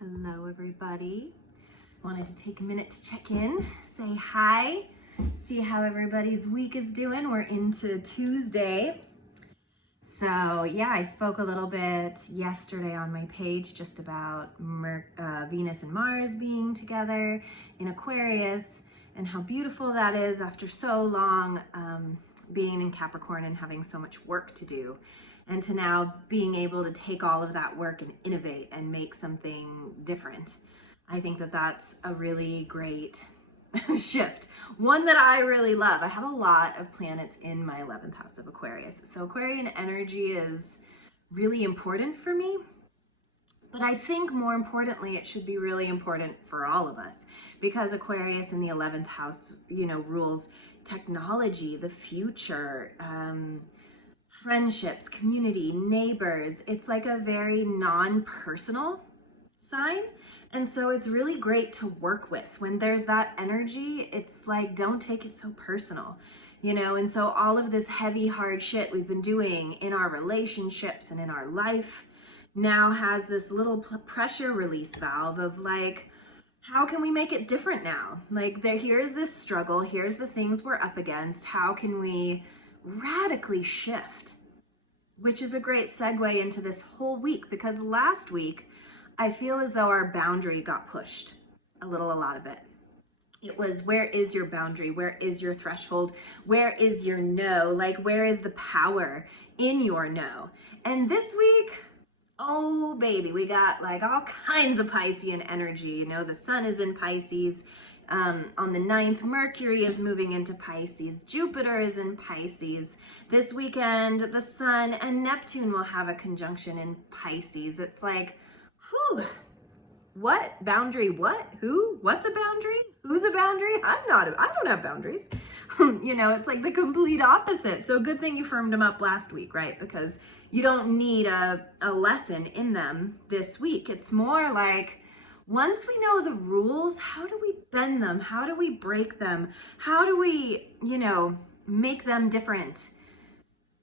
Hello, everybody. Wanted to take a minute to check in, say hi, see how everybody's week is doing. We're into Tuesday. So yeah, I spoke a little bit yesterday on my page just about Venus and Mars being together in Aquarius and how beautiful that is after so long being in Capricorn and having so much work to do. And to now being able to take all of that work and innovate and make something different. I think that that's a really great shift. One that I really love. I have a lot of planets in my 11th house of Aquarius. So Aquarian energy is really important for me. But I think more importantly, it should be really important for all of us because Aquarius in the 11th house, rules technology, the future, friendships, community, neighbors. It's like a very non-personal sign. And so it's really great to work with. When there's that energy, it's like, don't take it so personal, And so all of this heavy, hard shit we've been doing in our relationships and in our life now has this little pressure release valve of like, how can we make it different now? Like, here's this struggle, here's the things we're up against. How can we radically shift? Which is a great segue into this whole week, because last week I feel as though our boundary got pushed a lot of it. It was, where is your boundary? Where is your threshold? Where is your no? Like, where is the power in your no? And this week, oh baby, we got like all kinds of Piscean energy. The sun is in Pisces. On the 9th, Mercury is moving into Pisces. Jupiter is in Pisces. This weekend, the sun and Neptune will have a conjunction in Pisces. It's like, whew, what? Boundary what? Who? What's a boundary? Who's a boundary? I don't have boundaries. It's like the complete opposite. So good thing you firmed them up last week, right? Because you don't need a lesson in them this week. It's more like, once we know the rules, how do we bend them? How do we break them? How do we, make them different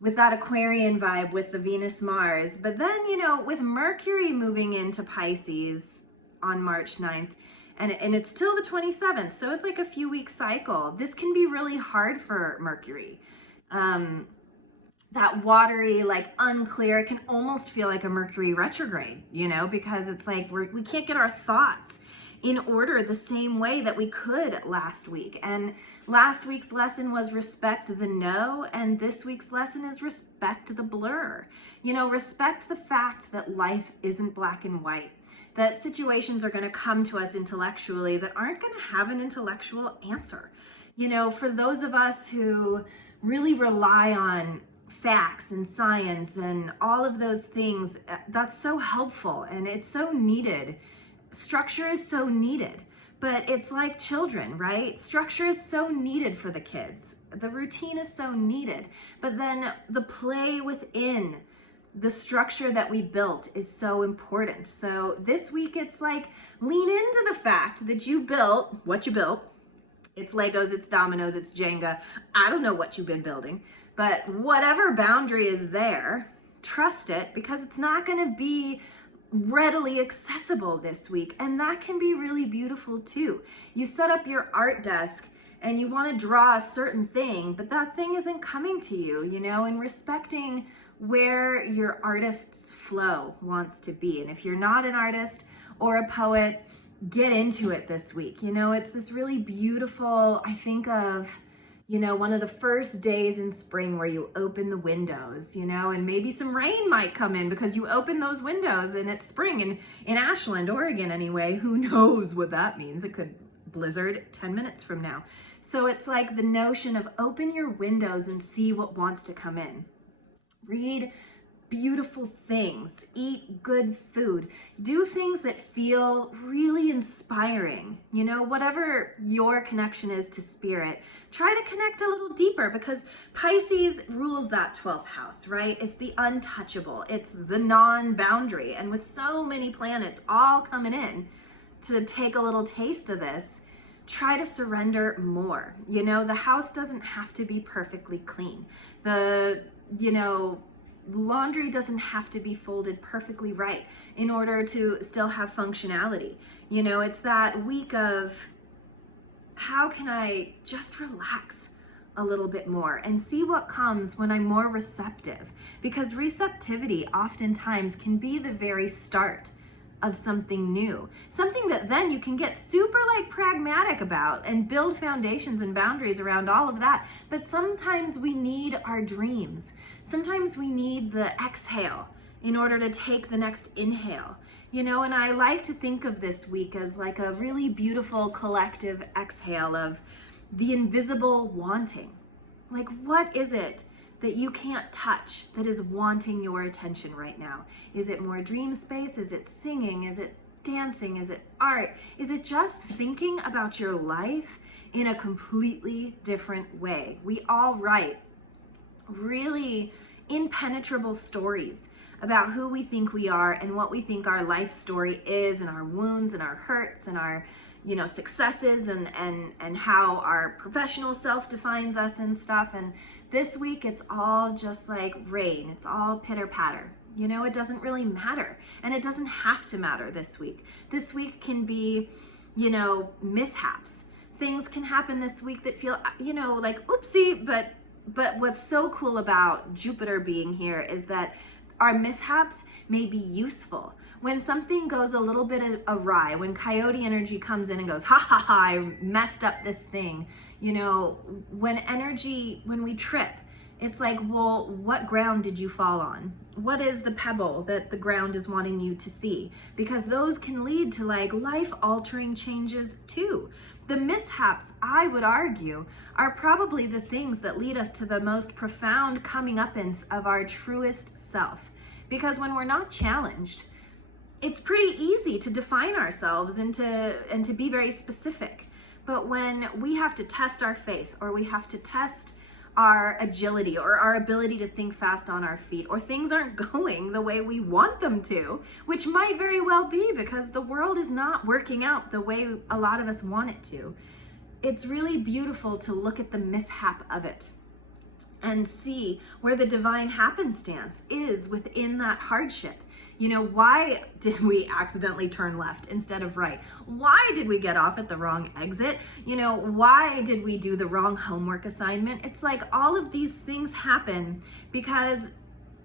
with that Aquarian vibe with the Venus Mars? But then, with Mercury moving into Pisces on March 9th, and it's till the 27th, so it's like a few week cycle. This can be really hard for Mercury. That watery, like unclear, it can almost feel like a Mercury retrograde, because it's like we can't get our thoughts in order the same way that we could last week. And last week's lesson was respect the no, and this week's lesson is respect the blur. Respect the fact that life isn't black and white, that situations are going to come to us intellectually that aren't going to have an intellectual answer. For those of us who really rely on facts and science and all of those things, that's so helpful and it's so needed. Structure is so needed, but it's like children, right? Structure is so needed for the kids. The routine is so needed, but then the play within the structure that we built is so important. So this week it's like, lean into the fact that you built what you built. It's Legos, it's dominoes, it's Jenga. I don't know what you've been building, but whatever boundary is there, trust it, because it's not going to be readily accessible this week. And that can be really beautiful too. You set up your art desk and you want to draw a certain thing, but that thing isn't coming to you, and respecting where your artist's flow wants to be. And if you're not an artist or a poet, get into it this week. It's this really beautiful, I think of, one of the first days in spring where you open the windows, and maybe some rain might come in because you open those windows and it's spring in Ashland, Oregon anyway. Who knows what that means? It could blizzard 10 minutes from now. So it's like the notion of open your windows and see what wants to come in. Read beautiful things, eat good food, do things that feel really inspiring. Whatever your connection is to spirit, try to connect a little deeper, because Pisces rules that 12th house, right? It's the untouchable, it's the non-boundary. And with so many planets all coming in to take a little taste of this, try to surrender more. The house doesn't have to be perfectly clean. laundry doesn't have to be folded perfectly right in order to still have functionality. You know, it's that week of how can I just relax a little bit more and see what comes when I'm more receptive, because receptivity oftentimes can be the very start of something new, something that then you can get super like pragmatic about and build foundations and boundaries around all of that. But sometimes we need our dreams. Sometimes we need the exhale in order to take the next inhale. You know, and I like to think of this week as like a really beautiful collective exhale of the invisible wanting. Like, what is it that you can't touch that is wanting your attention right now? Is it more dream space? Is it singing? Is it dancing? Is it art? Is it just thinking about your life in a completely different way? We all write really impenetrable stories about who we think we are and what we think our life story is, and our wounds and our hurts and our, you know, successes, and how our professional self defines us and stuff. And this week it's all just like rain. It's all pitter patter. You know, it doesn't really matter, and it doesn't have to matter this week. This week can be, you know, mishaps. Things can happen this week that feel, you know, like oopsie, but what's so cool about Jupiter being here is that our mishaps may be useful. When something goes a little bit awry, when coyote energy comes in and goes, ha ha ha, I messed up this thing, you know, when we trip, it's like, well, what ground did you fall on? What is the pebble that the ground is wanting you to see? Because those can lead to like life-altering changes too. The mishaps, I would argue, are probably the things that lead us to the most profound coming uppance of our truest self. Because when we're not challenged, it's pretty easy to define ourselves and to be very specific. But when we have to test our faith, or we have to test our agility or our ability to think fast on our feet, or things aren't going the way we want them to, which might very well be because the world is not working out the way a lot of us want it to, it's really beautiful to look at the mishap of it and see where the divine happenstance is within that hardship. You know, why did we accidentally turn left instead of right? Why did we get off at the wrong exit? You know, why did we do the wrong homework assignment? It's like all of these things happen because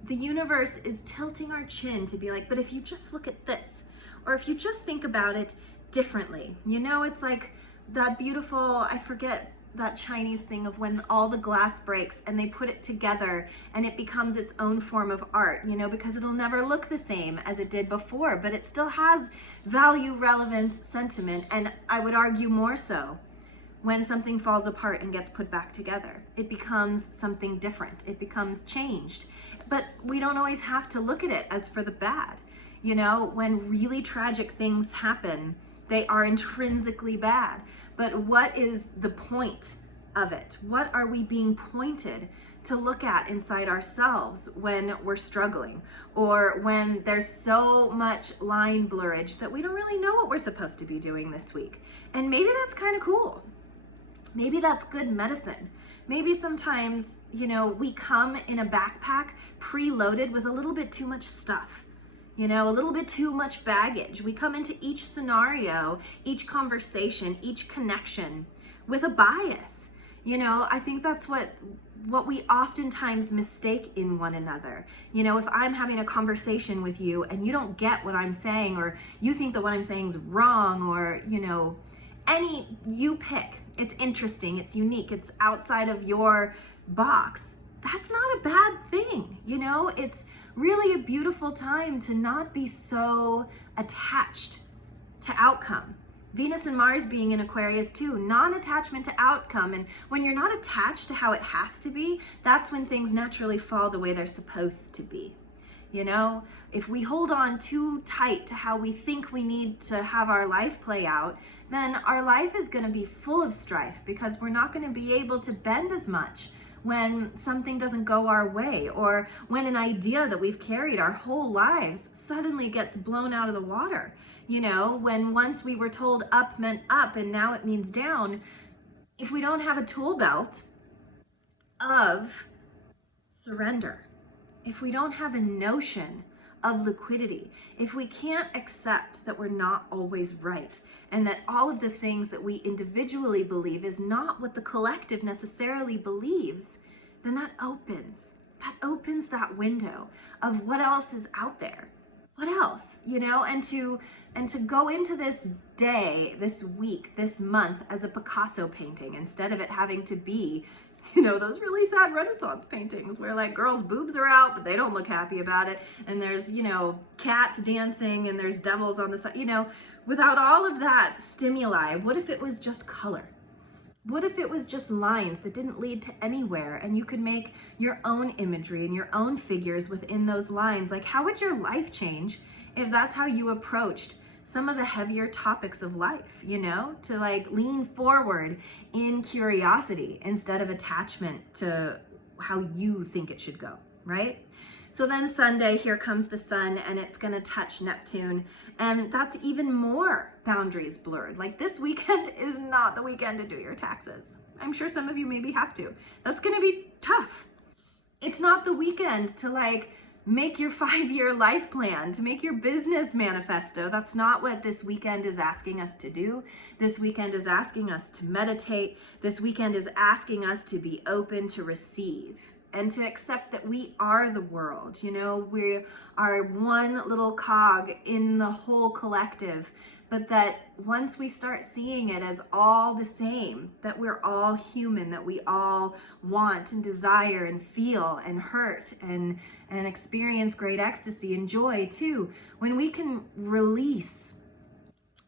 the universe is tilting our chin to be like, but if you just look at this, or if you just think about it differently, you know, it's like that beautiful, I forget that Chinese thing of when all the glass breaks and they put it together and it becomes its own form of art, you know, because it'll never look the same as it did before, but it still has value, relevance, sentiment, and I would argue more so when something falls apart and gets put back together. It becomes something different. It becomes changed. But we don't always have to look at it as for the bad. You know, when really tragic things happen, they are intrinsically bad. But what is the point of it? What are we being pointed to look at inside ourselves when we're struggling, or when there's so much line blurrage that we don't really know what we're supposed to be doing this week? And maybe that's kind of cool. Maybe that's good medicine. Maybe sometimes, you know, we come in a backpack preloaded with a little bit too much stuff. You know, a little bit too much baggage. We come into each scenario, each conversation, each connection with a bias. You know, I think that's what we oftentimes mistake in one another. You know, if I'm having a conversation with you and you don't get what I'm saying, or you think that what I'm saying is wrong, or, you know, you pick. It's interesting, it's unique, it's outside of your box. That's not a bad thing, you know? It's really a beautiful time to not be so attached to outcome. Venus and Mars being in Aquarius too, non-attachment to outcome. And when you're not attached to how it has to be, that's when things naturally fall the way they're supposed to be. You know, if we hold on too tight to how we think we need to have our life play out, then our life is going to be full of strife, because we're not going to be able to bend as much when something doesn't go our way, or when an idea that we've carried our whole lives suddenly gets blown out of the water. You know, when once we were told up meant up and now it means down, if we don't have a tool belt of surrender, if we don't have a notion of liquidity, if we can't accept that we're not always right, and that all of the things that we individually believe is not what the collective necessarily believes, then that opens that window of what else is out there. What else, and to go into this day, this week, this month as a Picasso painting, instead of it having to be those really sad Renaissance paintings where like girls' boobs are out, but they don't look happy about it. And there's, cats dancing and there's devils on the side, without all of that stimuli. What if it was just color? What if it was just lines that didn't lead to anywhere, and you could make your own imagery and your own figures within those lines? Like, how would your life change if that's how you approached some of the heavier topics of life, to like lean forward in curiosity instead of attachment to how you think it should go, right? So then Sunday, here comes the sun, and it's going to touch Neptune, and that's even more boundaries blurred. Like, this weekend is not the weekend to do your taxes. I'm sure some of you maybe have to. That's going to be tough. It's not the weekend to like make your 5-year life plan, to make your business manifesto. That's not what this weekend is asking us to do. This weekend is asking us to meditate. This weekend is asking us to be open to receive and to accept that we are the world. We are one little cog in the whole collective, but that once we start seeing it as all the same, that we're all human, that we all want and desire and feel and hurt and experience great ecstasy and joy too, when we can release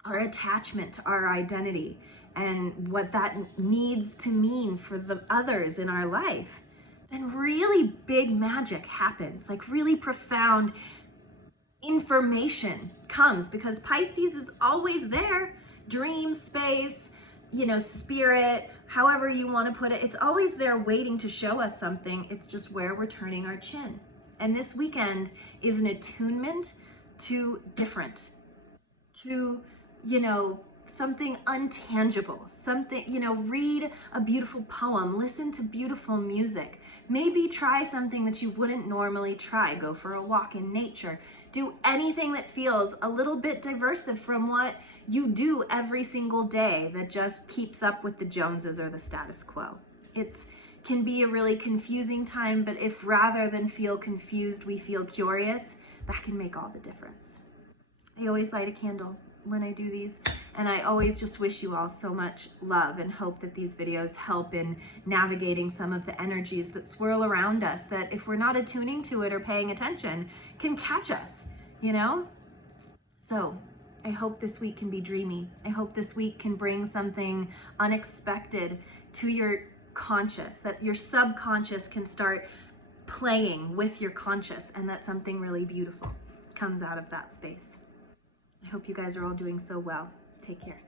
our attachment to our identity and what that needs to mean for the others in our life, then really big magic happens. Like, really profound information comes, because Pisces is always there. Dream space, spirit, however you want to put it, it's always there waiting to show us something. It's just where we're turning our chin. And this weekend is an attunement to different, to, something untangible, something, read a beautiful poem, listen to beautiful music, maybe try something that you wouldn't normally try, go for a walk in nature, do anything that feels a little bit diversive from what you do every single day that just keeps up with the Joneses or the status quo. It can be a really confusing time, but if rather than feel confused, we feel curious, that can make all the difference. I always light a candle when I do these, and I always just wish you all so much love and hope that these videos help in navigating some of the energies that swirl around us, that if we're not attuning to it or paying attention, can catch us, So I hope this week can be dreamy. I hope this week can bring something unexpected to your conscious, that your subconscious can start playing with your conscious, and that something really beautiful comes out of that space. I hope you guys are all doing so well. Take care.